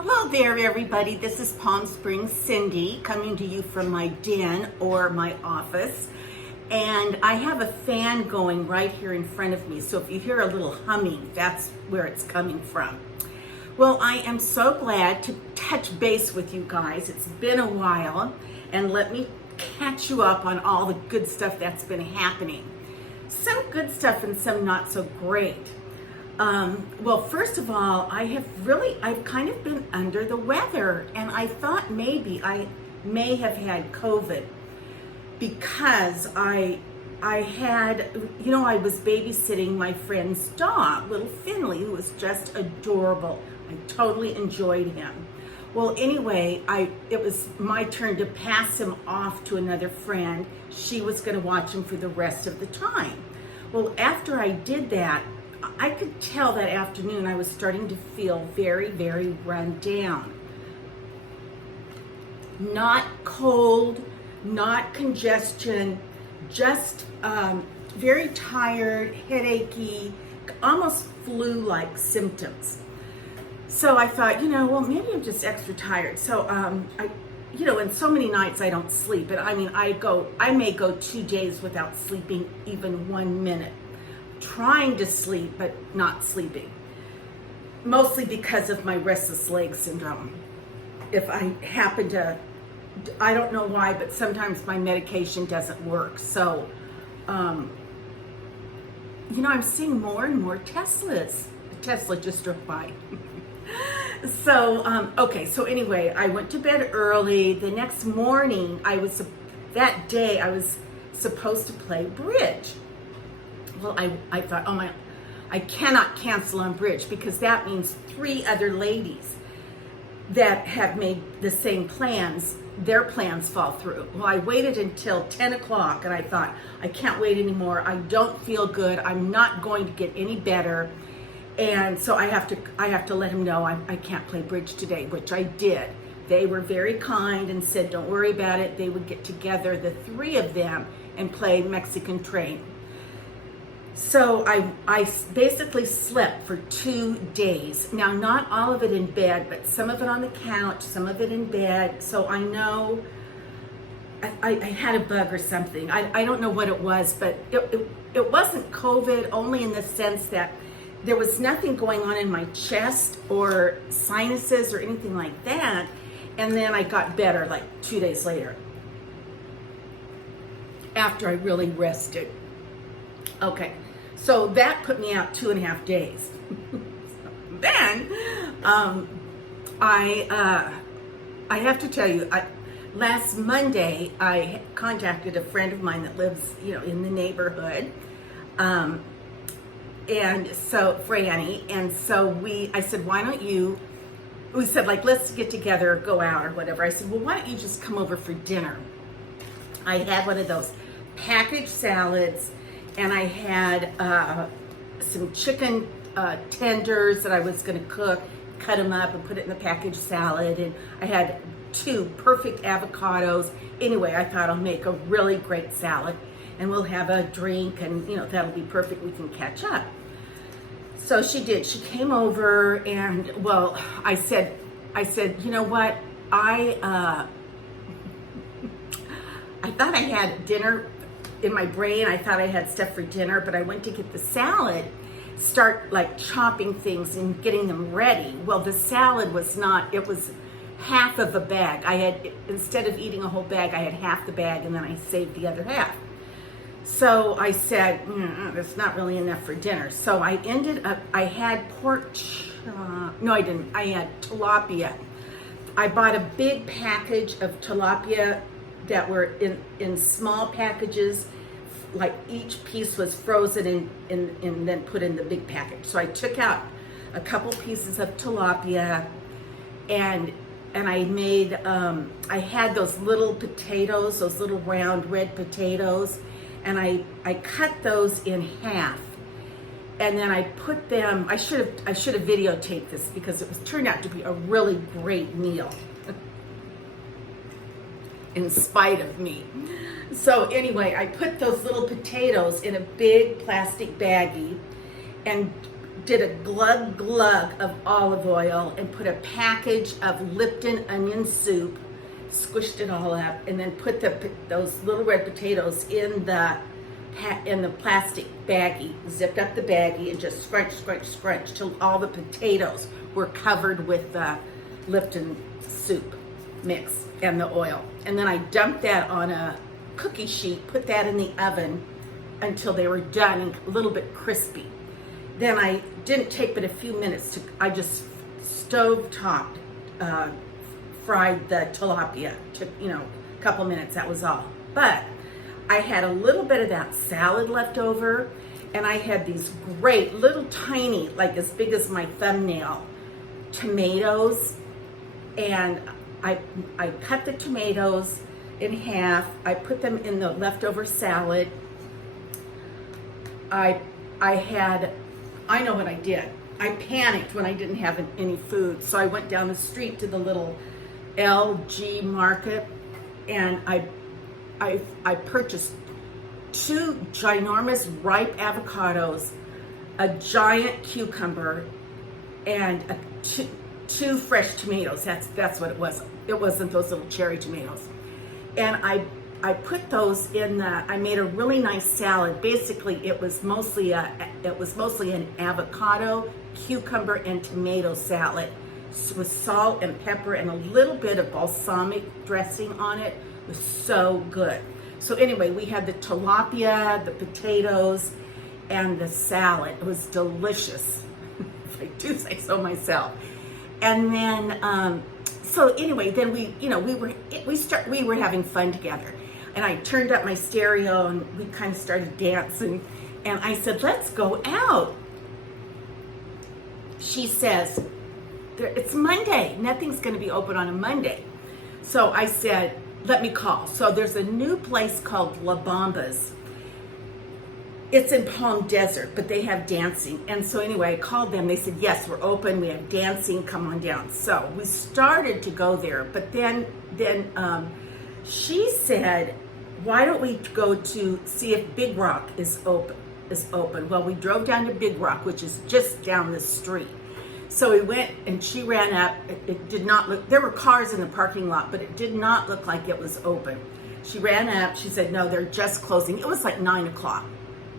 Hello there, everybody. This is Palm Springs Cindy coming to you from my den or my office. And I have a fan going right here in front of me. So if you hear a little humming, that's where it's coming from. Well, I am so glad to touch base with you guys. It's been a while, and let me catch you up on all the good stuff that's been happening. Some good stuff and some not so great. Well, first of all, I've kind of been under the weather, and I thought maybe I may have had COVID because I was babysitting my friend's dog, little Finley, who was just adorable. I totally enjoyed him. Well, anyway, it was my turn to pass him off to another friend. She was going to watch him for the rest of the time. Well, after I did that, I could tell that afternoon I was starting to feel very, very run down. Not cold, not congestion, just very tired, headachy, almost flu-like symptoms. So I thought, well, maybe I'm just extra tired. So and so many nights I don't sleep. And I may go 2 days without sleeping even 1 minute. Trying to sleep, but not sleeping. Mostly because of my restless leg syndrome. If I happen to, I don't know why, but sometimes my medication doesn't work. So, I'm seeing more and more Teslas. Tesla just drove by. So anyway, I went to bed early. The next morning, that day I was supposed to play bridge. Well, I thought, I cannot cancel on bridge because that means 3 other ladies that have made the same plans, their plans fall through. Well, I waited until 10 o'clock and I thought, I can't wait anymore. I don't feel good. I'm not going to get any better. And so I have to let him know I can't play bridge today, which I did. They were very kind and said, don't worry about it. They would get together, the 3 of them, and play Mexican Train. So I basically slept for 2 days. Now, not all of it in bed, but some of it on the couch, some of it in bed. So I know I had a bug or something. I don't know what it was, but it wasn't COVID, only in the sense that there was nothing going on in my chest or sinuses or anything like that. And then I got better like 2 days later, after I really rested. Okay, so that put me out 2.5 days. Then I have to tell you, last Monday I contacted a friend of mine that lives, in the neighborhood, and so Franny, and so I said, why don't you? We said, let's get together, or go out, or whatever. I said, well, why don't you just come over for dinner? I had one of those packaged salads. And I had some chicken tenders that I was going to cook, cut them up and put it in the packaged salad. And I had 2 perfect avocados. Anyway, I thought I'll make a really great salad. And we'll have a drink, and, that'll be perfect. We can catch up. So she did. She came over, and, well, I said, you know what? I thought I had dinner in my brain. I thought I had stuff for dinner, but I went to get the salad, start chopping things and getting them ready. Well, the salad was not, it was half of a bag. Instead of eating a whole bag, I had half the bag, and then I saved the other half. So I said, that's not really enough for dinner. So I ended up, I had no, I didn't. I had tilapia. I bought a big package of tilapia that were in small packages, each piece was frozen and then put in the big package. So I took out a couple pieces of tilapia, and I made, I had those little potatoes, those little round red potatoes, and I cut those in half. And then I put them, I should have videotaped this because it turned out to be a really great meal. In spite of me. So anyway, I put those little potatoes in a big plastic baggie and did a glug of olive oil and put a package of Lipton onion soup, squished it all up, and then put those little red potatoes in the plastic baggie, zipped up the baggie, and just scrunch till all the potatoes were covered with the Lipton soup mix and the oil. And then I dumped that on a cookie sheet, put that in the oven until they were done and a little bit crispy. Then I didn't take but a few minutes I just stove topped, fried the tilapia. Took, a couple minutes, that was all. But I had a little bit of that salad left over, and I had these great little tiny, like as big as my thumbnail, tomatoes. And I cut the tomatoes in half. I put them in the leftover salad. I know what I did. I panicked when I didn't have any food, so I went down the street to the little LG market, and I purchased 2 ginormous ripe avocados, a giant cucumber, and two fresh tomatoes. That's what it was. It wasn't those little cherry tomatoes. And I put those in I made a really nice salad. Basically, it was mostly an avocado, cucumber, and tomato salad with salt and pepper and a little bit of balsamic dressing on it. It was so good. So anyway, we had the tilapia, the potatoes, and the salad. It was delicious, if I do say so myself. And then, so anyway, then we were having fun together. And I turned up my stereo and we kind of started dancing. And I said, let's go out. She says, it's Monday. Nothing's going to be open on a Monday. So I said, let me call. So there's a new place called La Bamba's. It's in Palm Desert, but they have dancing. And so anyway, I called them. They said, yes, we're open. We have dancing. Come on down. So we started to go there. But then she said, why don't we go to see if Big Rock is open? Well, we drove down to Big Rock, which is just down the street. So we went and she ran up. It did not look, there were cars in the parking lot, but it did not look like it was open. She ran up. She said, no, they're just closing. It was like 9 o'clock,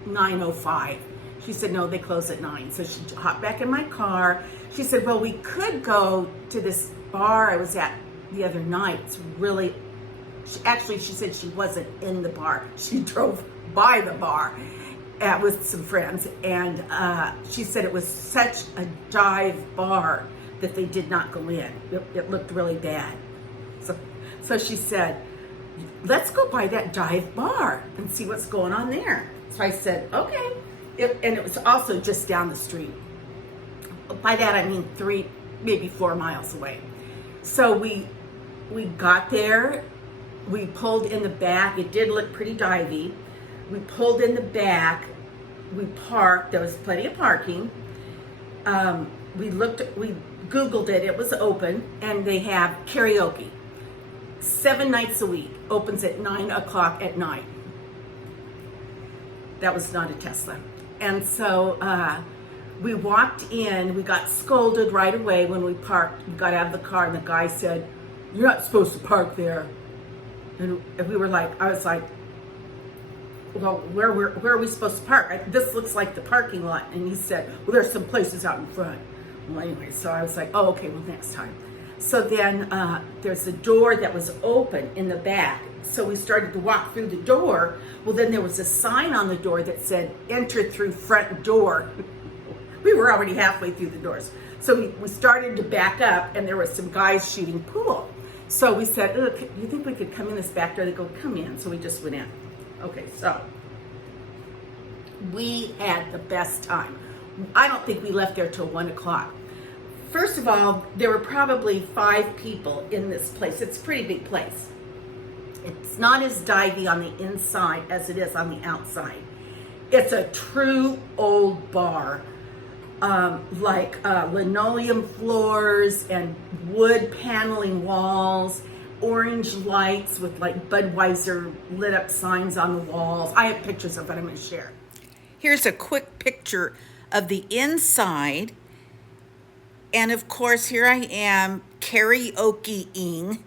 9:05. She said, no, they close at 9. So she hopped back in my car. She said, well, we could go to this bar I was at the other night. It's really, she said she wasn't in the bar. She drove by the bar with some friends, and she said it was such a dive bar that they did not go in. It looked really bad. So she said, let's go by that dive bar and see what's going on there. So I said, okay. And it was also just down the street. By that I mean 3, maybe 4 miles away. So we got there. We pulled in the back. It did look pretty divey. We pulled in the back. We parked. There was plenty of parking. We Googled it. It was open, and they have karaoke 7 nights a week. Opens at 9 o'clock at night. That was not a Tesla. And so we walked in. We got scolded right away when we parked. We got out of the car, and the guy said, "You're not supposed to park there." And we were like, I was like, well, where are we supposed to park? This looks like the parking lot. And he said, well, there's some places out in front. Well, anyway, so I was like, oh, okay, well, next time. So then there's a door that was open in the back. So we started to walk through the door. Well, then there was a sign on the door that said, enter through front door. We were already halfway through the doors. So we started to back up, and there were some guys shooting pool. So we said, look, you think we could come in this back door? They go, come in. So we just went in. Okay, so we had the best time. I don't think we left there till 1 o'clock. First of all, there were probably 5 people in this place. It's a pretty big place. It's not as divey on the inside as it is on the outside. It's a true old bar. Linoleum floors and wood paneling walls, orange lights with like Budweiser lit up signs on the walls. I have pictures of it I'm going to share. Here's a quick picture of the inside. And of course, here I am karaokeing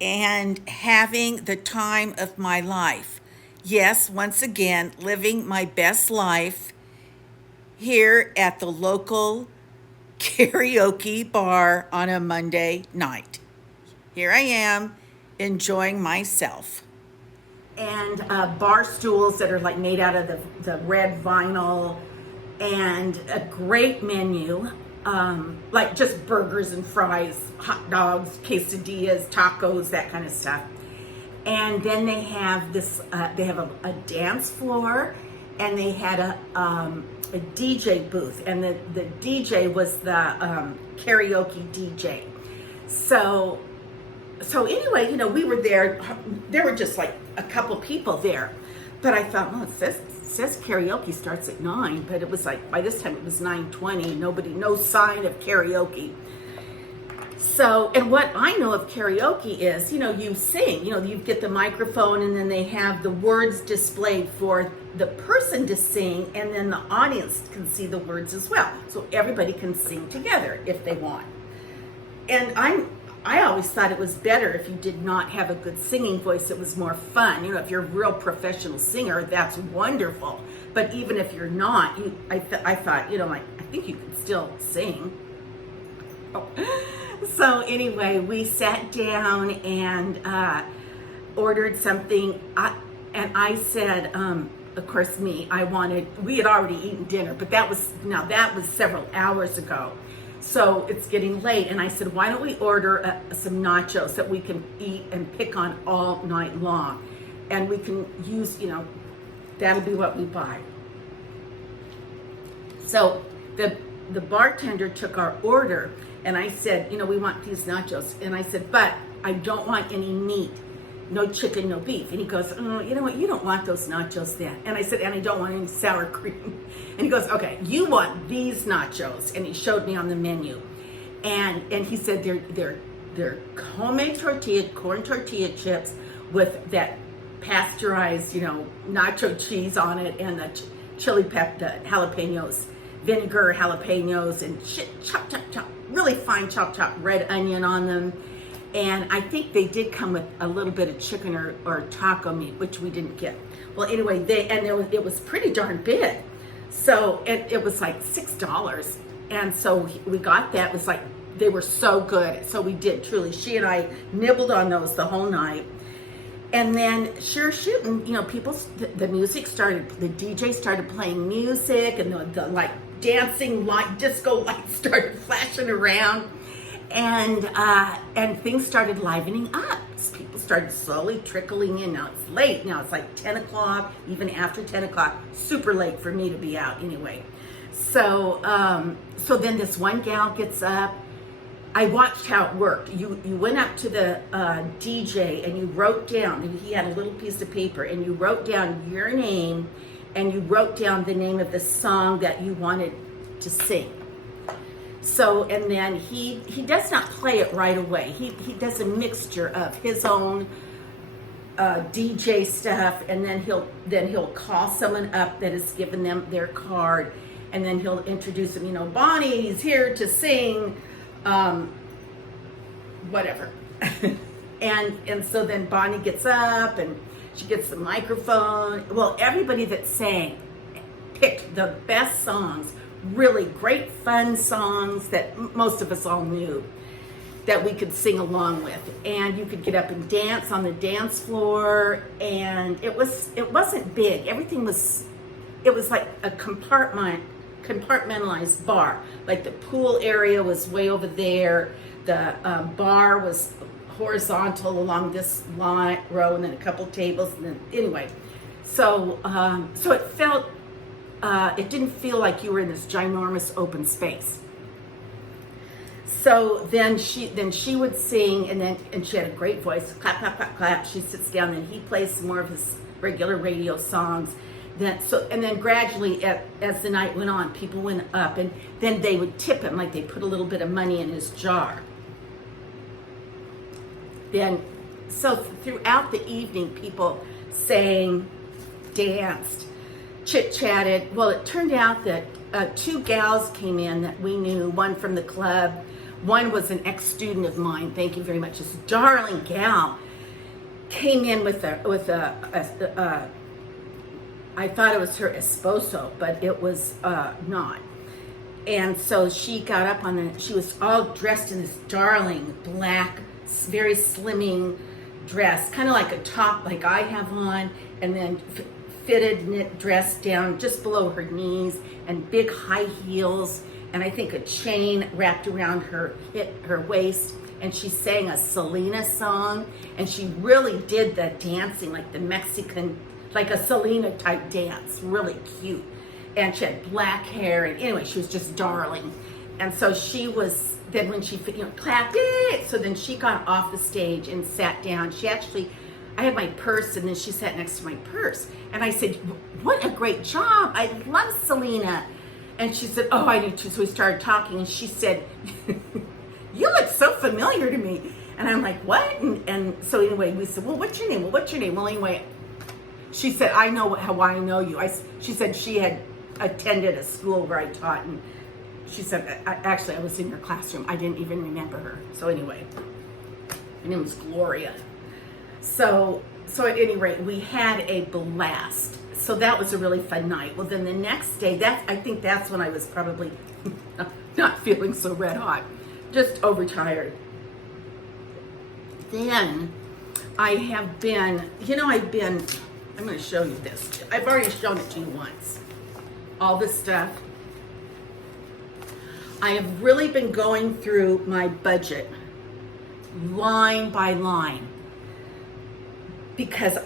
and having the time of my life. Yes, once again, living my best life here at the local karaoke bar on a Monday night. Here I am enjoying myself. And bar stools that are like made out of the red vinyl, and a great menu, like just burgers and fries, hot dogs, quesadillas, tacos, that kind of stuff. And then they have this, they have a dance floor, and they had a DJ booth, and the DJ was the karaoke DJ. So anyway, we were there. There were just like a couple people there, but I thought, well, it says karaoke starts at 9, but it was like, by this time it was 9:20. No sign of karaoke. So, and what I know of karaoke is, you sing, you get the microphone, and then they have the words displayed for the person to sing, and then the audience can see the words as well. So everybody can sing together if they want. And I always thought it was better if you did not have a good singing voice. It was more fun. If you're a real professional singer, that's wonderful. But even if you're not, I thought, I think you can still sing. Oh. So anyway, we sat down and ordered something. And I said, of course, we had already eaten dinner, but that was several hours ago. So it's getting late, and I said, why don't we order some nachos that we can eat and pick on all night long? And we can use, that'll be what we buy. So the bartender took our order, and I said, we want these nachos. And I said, but I don't want any meat. No chicken, no beef. And he goes, oh, you know what? You don't want those nachos then. And I said, and I don't want any sour cream. And he goes, okay, you want these nachos. And he showed me on the menu. And he said they're homemade corn tortilla chips with that pasteurized, nacho cheese on it, and the chili pepper, the jalapenos, vinegar jalapenos, and chop, really fine chop red onion on them. And I think they did come with a little bit of chicken or taco meat, which we didn't get. Well, anyway, it was pretty darn big. So it was like $6. And so we got that. It was like, they were so good. So we did, truly. She and I nibbled on those the whole night. And then sure shooting, the music started, the DJ started playing music, and the like dancing light, disco lights started flashing around. And things started livening up. People started slowly trickling in. Now it's late. Now it's like 10 o'clock, even after 10 o'clock. Super late for me to be out anyway. So then this one gal gets up. I watched how it worked. You went up to the DJ and you wrote down, and he had a little piece of paper, and you wrote down your name, and you wrote down the name of the song that you wanted to sing. So, and then he does not play it right away. He does a mixture of his own DJ stuff, and then he'll call someone up that has given them their card, and then he'll introduce them. Bonnie's here to sing, whatever. and so then Bonnie gets up and she gets the microphone. Well, everybody that sang picked the best songs. Really great fun songs that most of us all knew that we could sing along with, and you could get up and dance on the dance floor. And it wasn't big. Everything was like a compartmentalized bar. Like the pool area was way over there, the bar was horizontal along this row, and then a couple tables, and then anyway, so it felt it didn't feel like you were in this ginormous open space. So then she would sing, and she had a great voice. Clap, clap, clap, clap. She sits down, and he plays some more of his regular radio songs. Then gradually, as the night went on, people went up, and then they would tip him, like they put a little bit of money in his jar. So throughout the evening, people sang, danced, chit-chatted. Well, it turned out that two gals came in that we knew, one from the club, one was an ex-student of mine, thank you very much, this darling gal came in with I thought it was her esposo, but it was not. And so she got up she was all dressed in this darling black, very slimming dress, kind of like a top like I have on, and then fitted knit dress down just below her knees, and big high heels, and I think a chain wrapped around her waist, and she sang a Selena song, and she really did the dancing like the Mexican, like a Selena type dance, really cute. And she had black hair, and anyway, she was just darling. And so she was, then when she, clapped it, so then she got off the stage and sat down. She actually, I had my purse, and then she sat next to my purse. And I said, what a great job. I love Selena. And she said, oh, I do too. So we started talking, and she said, you look so familiar to me. And I'm like, what? And so anyway, we said, well, what's your name? Well, what's your name? Well, anyway, she said, I know how I know you. She said she had attended a school where I taught, and she said, actually, I was in your classroom. I didn't even remember her. So anyway, her name was Gloria. So at any rate, we had a blast. So that was a really fun night. Well, then the next day, I think that's when I was probably not feeling so red hot, just overtired. Then I'm going to show you this. I've already shown it to you once. All this stuff. I have really been going through my budget line by line, because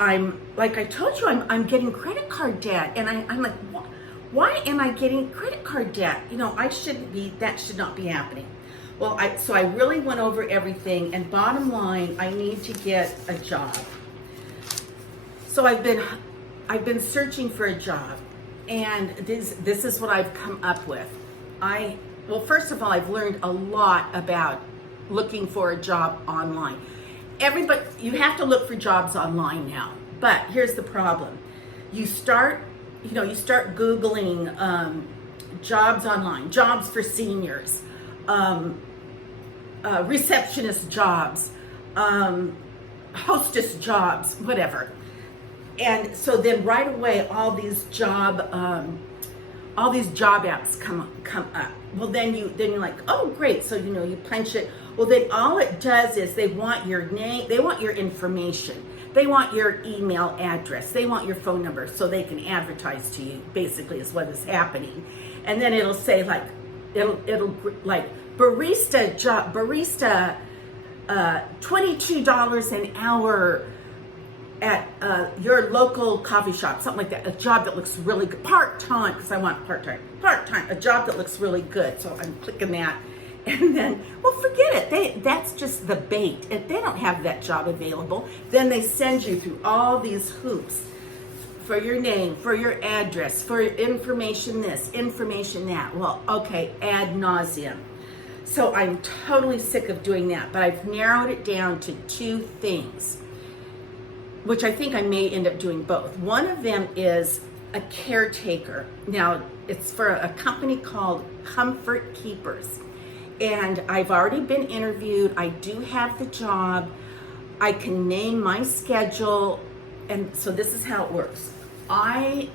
like I told you, I'm getting credit card debt, and I'm like, why am I getting credit card debt? I shouldn't be, that should not be happening. Well, so I really went over everything, and bottom line, I need to get a job. So I've been searching for a job, and this is what I've come up with. Well, first of all, I've learned a lot about looking for a job online. You have to look for jobs online now, but here's the problem. You start Googling jobs online, jobs for seniors, receptionist jobs, hostess jobs, whatever. And so then right away, all these job apps come up. Well, then you're like, oh, great. So, you punch it. Well, then all it does is they want your name, they want your information, they want your email address, they want your phone number, so they can advertise to you, basically, is what is happening. And then it'll say it'll like barista job, $22 an hour at your local coffee shop, something like that. A job that looks really good, part-time, because I want part-time, a job that looks really good. So I'm clicking that, and then, well, forget it. That's just the bait. If they don't have that job available, then they send you through all these hoops for your name, for your address, for information this, information that. Well, okay, ad nauseum. So I'm totally sick of doing that, but I've narrowed it down to two things, which I think I may end up doing both. One of them is a caretaker. Now, it's for a company called Comfort Keepers. And I've already been interviewed. I do have the job. I can name my schedule. And so this is how it works. I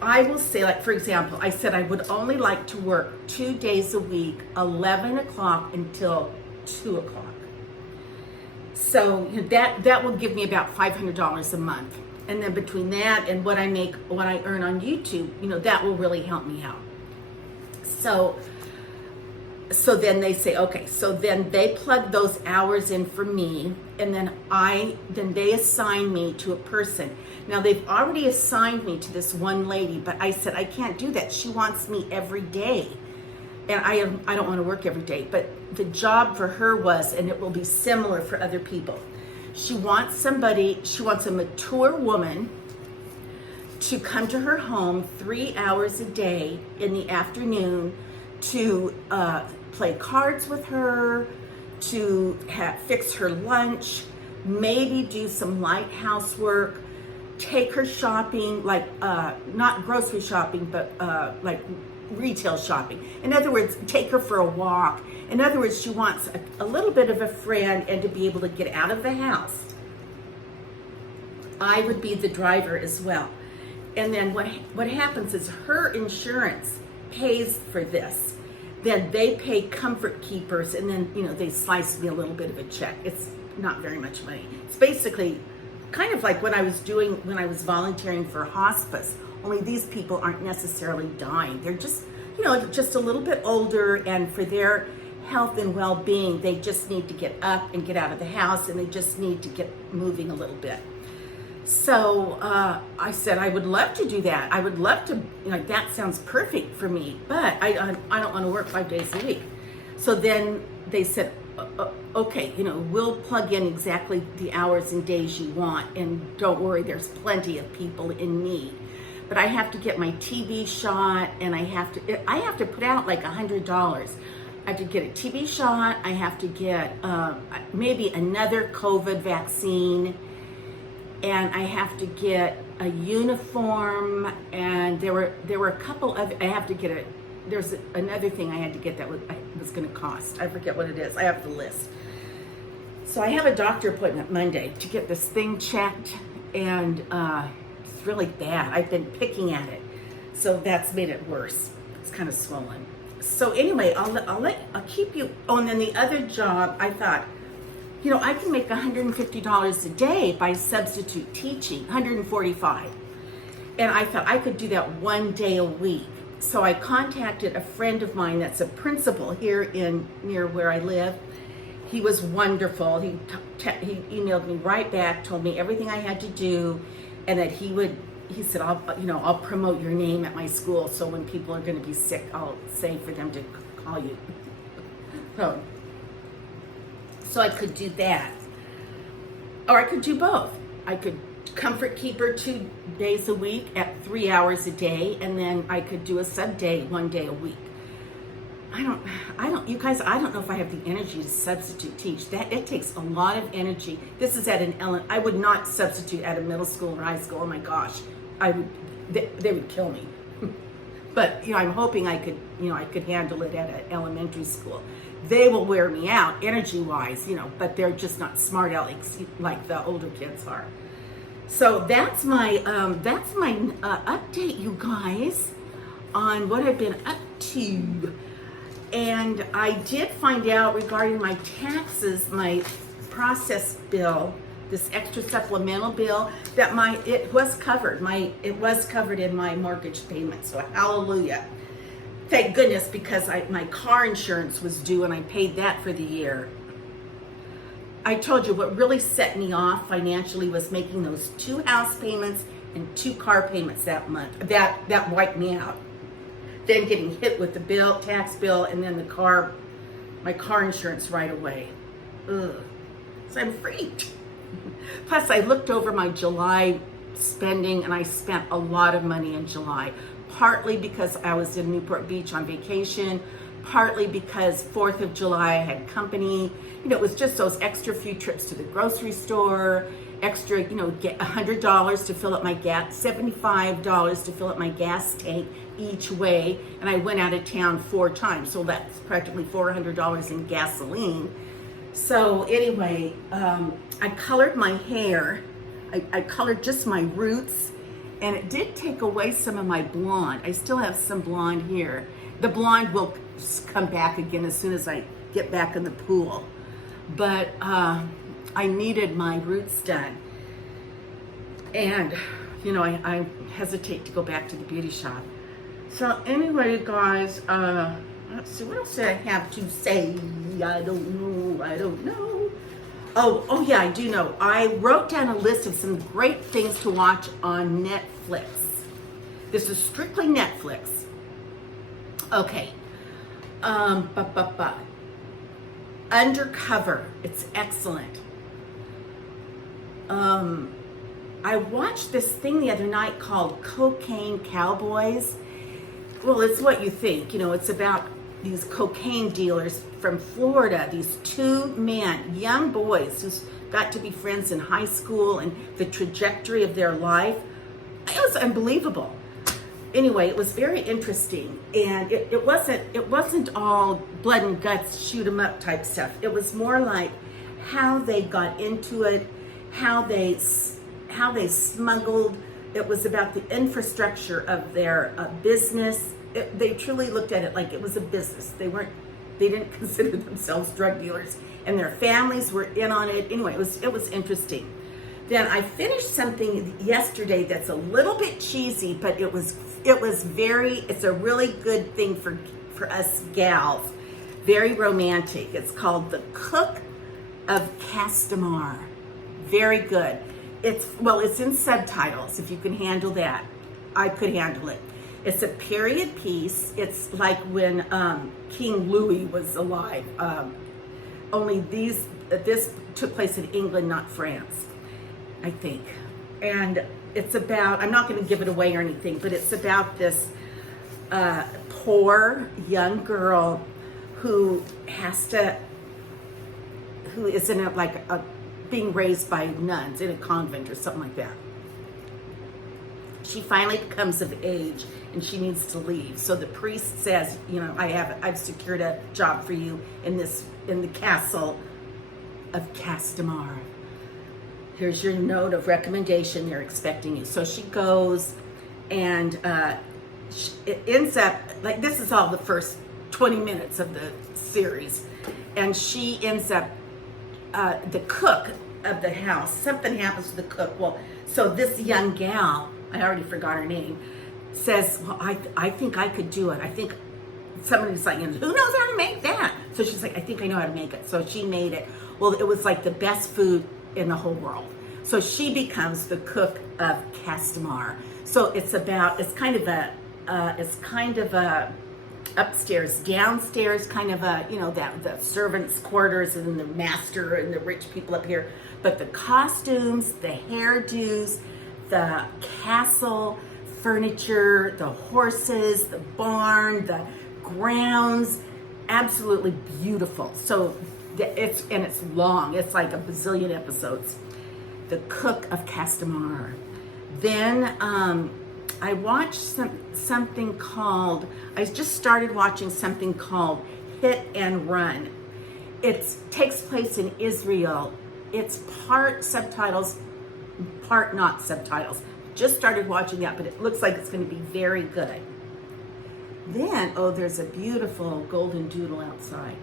will say, like, for example, I said I would only like to work 2 days a week, 11 o'clock until 2 o'clock. So that will give me about $500 a month. And then between that and what I earn on YouTube, that will really help me out. So then they say, okay, so then they plug those hours in for me, and then they assign me to a person. Now they've already assigned me to this one lady, but I said, I can't do that. She wants me every day. And I don't want to work every day, but the job for her was, and it will be similar for other people. She wants a mature woman to come to her home 3 hours a day in the afternoon to play cards with her, to fix her lunch, maybe do some light housework, take her shopping, like not grocery shopping, but like retail shopping. In other words, take her for a walk. In other words, she wants a little bit of a friend and to be able to get out of the house. I would be the driver as well. And then what happens is her insurance pays for this. Then they pay comfort keepers, and then they slice me a little bit of a check. It's not very much money. It's basically kind of like what I was doing when I was volunteering for hospice. Only these people aren't necessarily dying. They're just just a little bit older, and for their health and well-being, they just need to get up and get out of the house, and they just need to get moving a little bit. So I said I would love to do that. I would love to, that sounds perfect for me, but I don't want to work 5 days a week. So then they said, okay, we'll plug in exactly the hours and days you want, and don't worry, there's plenty of people in need. But I have to get my TB shot, and I have to put out like $100. I have to get a TB shot. I have to get maybe another COVID vaccine, and I have to get a uniform, and there were a couple of, there's another thing I had to get that was going to cost. I forget what it is. I have the list. So I have a doctor appointment Monday to get this thing checked, and it's really bad. I've been picking at it, so that's made it worse. It's kind of swollen. So anyway, I'll keep you. Oh, and then the other job, I thought, I can make $150 a day by substitute teaching, $145. And I thought I could do that 1 day a week. So I contacted a friend of mine that's a principal here near where I live. He was wonderful. He emailed me right back, told me everything I had to do, and that he said, I'll promote your name at my school, so when people are going to be sick, I'll say for them to call you. So I could do that. Or I could do both. I could comfort keeper 2 days a week at 3 hours a day, and then I could do a sub day 1 day a week. You guys, I don't know if I have the energy to substitute teach. It takes a lot of energy. This is at I would not substitute at a middle school or high school. Oh my gosh, they would kill me. But I'm hoping I could handle it at an elementary school. They will wear me out energy-wise, but they're just not smart alecks like the older kids are. So that's my update, you guys, on what I've been up to. And I did find out regarding my taxes, my process bill, this extra supplemental bill, that it was covered in my mortgage payment. So hallelujah. Thank goodness, because my car insurance was due and I paid that for the year. I told you what really set me off financially was making those 2 house payments and 2 car payments that month. That wiped me out. Then getting hit with the tax bill, and then my car insurance right away. Ugh. So I'm freaked. Plus, I looked over my July spending, and I spent a lot of money in July. Partly because I was in Newport Beach on vacation, partly because 4th of July I had company. It was just those extra few trips to the grocery store, extra, get $100 to fill up my gas, $75 to fill up my gas tank each way. And I went out of town 4 times, so that's practically $400 in gasoline. So anyway, I colored my hair. I colored just my roots. And it did take away some of my blonde. I still have some blonde here. The blonde will come back again as soon as I get back in the pool. But I needed my roots done. And, I hesitate to go back to the beauty shop. So anyway, guys, let's see, what else did I have to say? I don't know. Oh yeah, I do know. I wrote down a list of some great things to watch on Netflix. This is strictly Netflix. Okay. Undercover. It's excellent. I watched this thing the other night called Cocaine Cowboys. Well, it's what you think. It's about, these cocaine dealers from Florida, these two men, young boys who got to be friends in high school, and the trajectory of their life. It was unbelievable. Anyway, it was very interesting, and it wasn't all blood and guts, shoot 'em up type stuff. It was more like how they got into it, how they smuggled. It was about the infrastructure of their business. They truly looked at it like it was a business. They didn't consider themselves drug dealers, and their families were in on it. Anyway, it was interesting. Then I finished something yesterday that's a little bit cheesy, but it's a really good thing for us gals. Very romantic. It's called The Cook of Castamar. Very good. It's in subtitles, if you can handle that. I could handle it. It's a period piece. It's like when King Louis was alive. Only this took place in England, not France, I think. And it's about, I'm not going to give it away or anything, but it's about this poor young girl who is in being raised by nuns in a convent or something like that. She finally comes of age and she needs to leave. So the priest says, I've secured a job for you in the castle of Castamar. Here's your note of recommendation. They're expecting you. So she goes, and it ends up like this is all the first 20 minutes of the series, and she ends up the cook of the house. Something happens to the cook. Well, so this young gal, I already forgot her name, says, well, I think I could do it. I think somebody's like, who knows how to make that? So she's like, I think I know how to make it. So she made it. Well, it was like the best food in the whole world. So she becomes the cook of Castamar. So it's kind of a upstairs, downstairs, kind of the servants' quarters and the master and the rich people up here. But the costumes, the hairdos, the castle furniture, the horses, the barn, the grounds, absolutely beautiful. So it's long. It's like a bazillion episodes. The Cook of Castamar. Then I watched something called, I just started watching something called Hit and Run. It takes place in Israel. It's part subtitles, part not subtitles. Just started watching that, but it looks like it's going to be very good. Then, there's a beautiful golden doodle outside.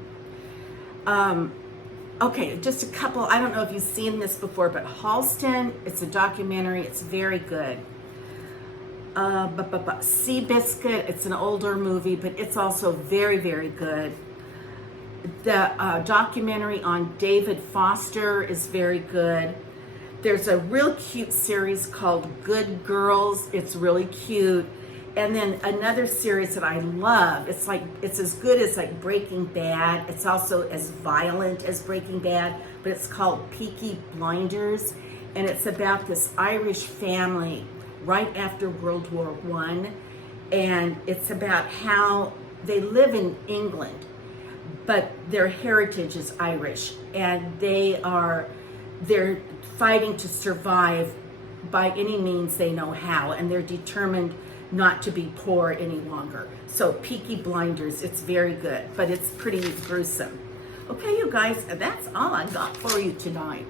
Okay, just a couple, I don't know if you've seen this before, but Halston, it's a documentary, it's very good. Seabiscuit, it's an older movie, but it's also very, very good. The documentary on David Foster is very good. There's a real cute series called Good Girls. It's really cute. And then another series that I love, it's as good as like Breaking Bad. It's also as violent as Breaking Bad, but it's called Peaky Blinders. And it's about this Irish family right after World War I. And it's about how they live in England, but their heritage is Irish. And they're fighting to survive by any means they know how. And they're determined not to be poor any longer. So Peaky Blinders, it's very good, but it's pretty gruesome. Okay, you guys, that's all I got for you tonight.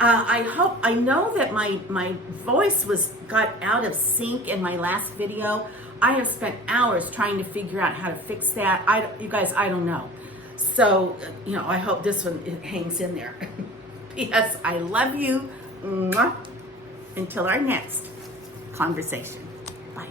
I know that my voice got out of sync in my last video. I have spent hours trying to figure out how to fix that. You guys, I don't know. So, I hope this one hangs in there. P.S. I love you. Mwah. Until our next conversation. Bye.